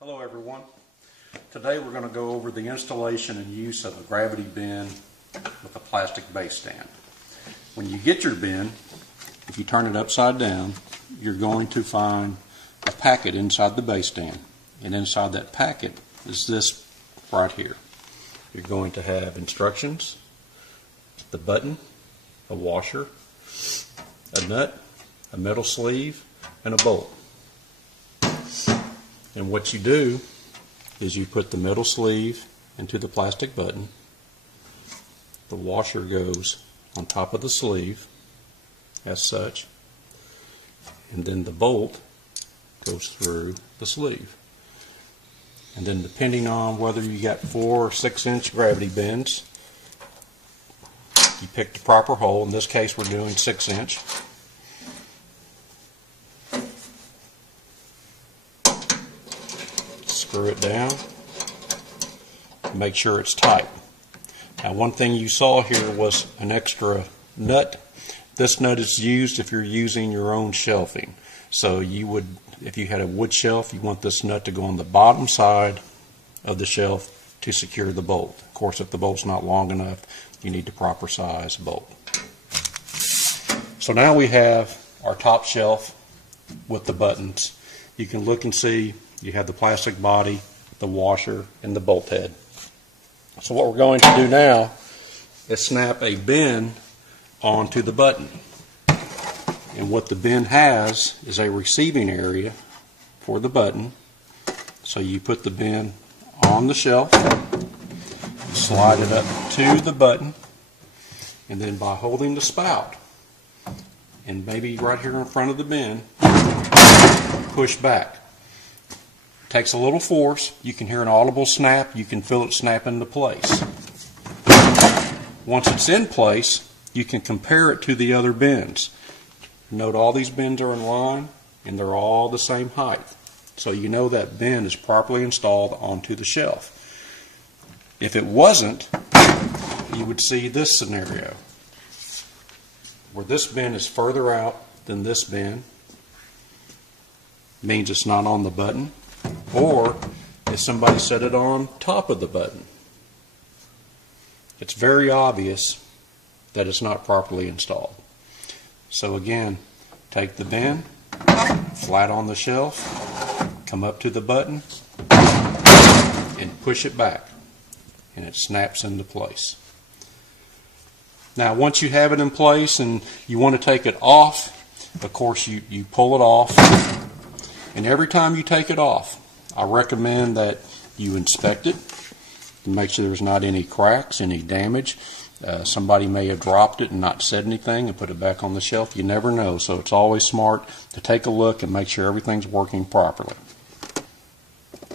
Hello everyone. Today we're going to go over the installation and use of a gravity bin with a plastic base stand. When you get your bin, if you turn it upside down, you're going to find a packet inside the base stand. And inside that packet is this right here. You're going to have instructions, the button, a washer, a nut, a metal sleeve, and a bolt. And what you do is you put the metal sleeve into the plastic button. The washer goes on top of the sleeve as such, and then the bolt goes through the sleeve. And then depending on whether you got 4 or 6 inch gravity bins, you pick the proper hole. In this case we're doing 6 inch. Screw it down, make sure it's tight. Now one thing you saw here was an extra nut. This nut is used if you're using your own shelving. So you would, if you had a wood shelf, you want this nut to go on the bottom side of the shelf to secure the bolt. Of course, if the bolt's not long enough, you need the proper size bolt. So now we have our top shelf with the buttons. You can look and see you have the plastic body, the washer, and the bolt head. So what we're going to do now is snap a bin onto the button. And what the bin has is a receiving area for the button. So you put the bin on the shelf, slide it up to the button, and then by holding the spout, and maybe right here in front of the bin, push back. Takes a little force. You can hear an audible snap. You can feel it snap into place. Once it's in place, you can compare it to the other bins. Note all these bins are in line and they're all the same height. So you know that bin is properly installed onto the shelf. If it wasn't, you would see this scenario where this bin is further out than this bin. Means it's not on the button. Or if somebody set it on top of the button. It's very obvious that it's not properly installed. So again, take the bin, flat on the shelf, come up to the button, and push it back, and it snaps into place. Now once you have it in place and you want to take it off, of course you pull it off. And every time you take it off, I recommend that you inspect it to make sure there's not any cracks, any damage. Somebody may have dropped it and not said anything and put it back on the shelf. You never know, so it's always smart to take a look and make sure everything's working properly.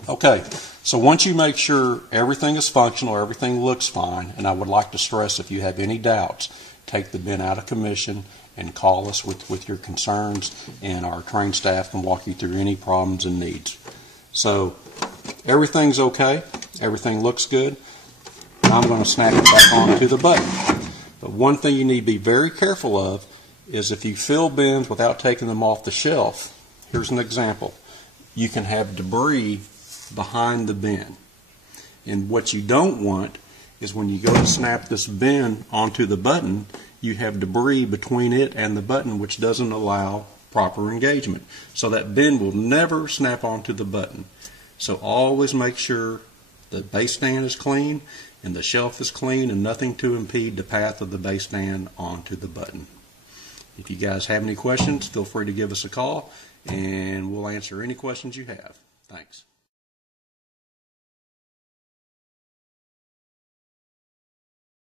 Okay, so once you make sure everything is functional, everything looks fine, and I would like to stress if you have any doubts, take the bin out of commission and call us with your concerns, and our trained staff can walk you through any problems and needs. So everything's okay, everything looks good. Now I'm going to snap it back onto the button. But one thing you need to be very careful of is if you fill bins without taking them off the shelf, here's an example. You can have debris behind the bin. And what you don't want is when you go to snap this bin onto the button, you have debris between it and the button, which doesn't allow proper engagement. So that bin will never snap onto the button. So always make sure the base stand is clean and the shelf is clean and nothing to impede the path of the base stand onto the button. If you guys have any questions, feel free to give us a call and we'll answer any questions you have. Thanks.